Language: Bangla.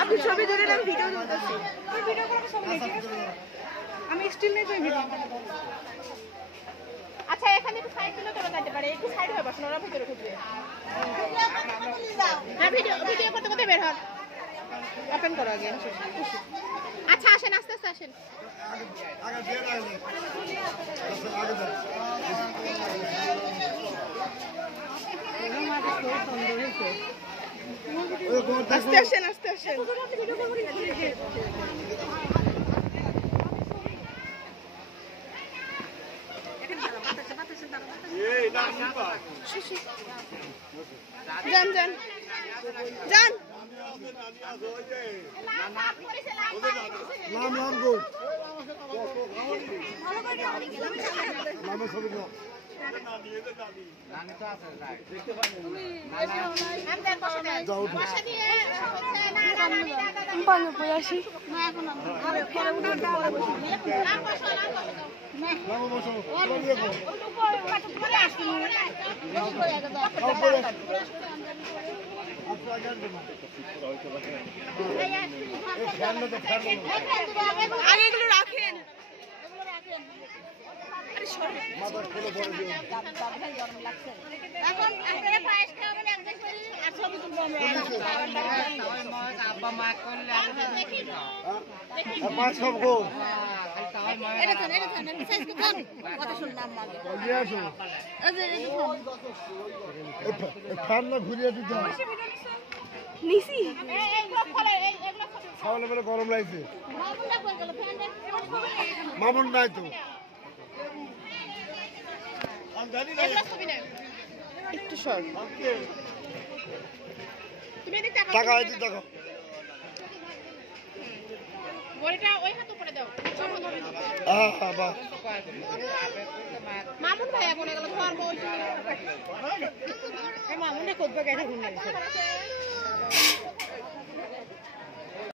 আপনি ছবি ধরে আমি ভিডিও করতেছি ভিডিও করব সব ঠিক আছে আমি স্টিল নেই তো ভিডিও আচ্ছা এখানে একটু সাইড দিলে তোরা যাইতে পারে একটু সাইড হয়ে বসো ওরা ভিতরে ঢুকবে হ্যাঁ ভিডিও করতে করতে বের হন ওপেন করো আগে আচ্ছা আসেন আস্তে আস্তে আসেন আগে বের আগে আস্তে আসেন যান নাম গো ছবি দাও এগুলো রাখেন এখন আপনারা পায়েস খাবেন একজন করে আর ছবি তুলবো আব্বা মা করলে পাঁচ সব গো এটা সাইজ কত কত শুনলাম মাগে আসো ফ্যান না ঘুরিয়ে দিতে নিসি এইগুলো ফলে এইগুলো খাওয়ালে বলে গরম লাগছে মামুন নাই তো একটু সর তুমি এদিকে টাকা এদিকে দেখো বড়িটা ওই হাত উপরে দাও বাহ মামুন ভাই এখন এগুলো ধরবো ওই মামুনে কোথায় গেছে ঘুরে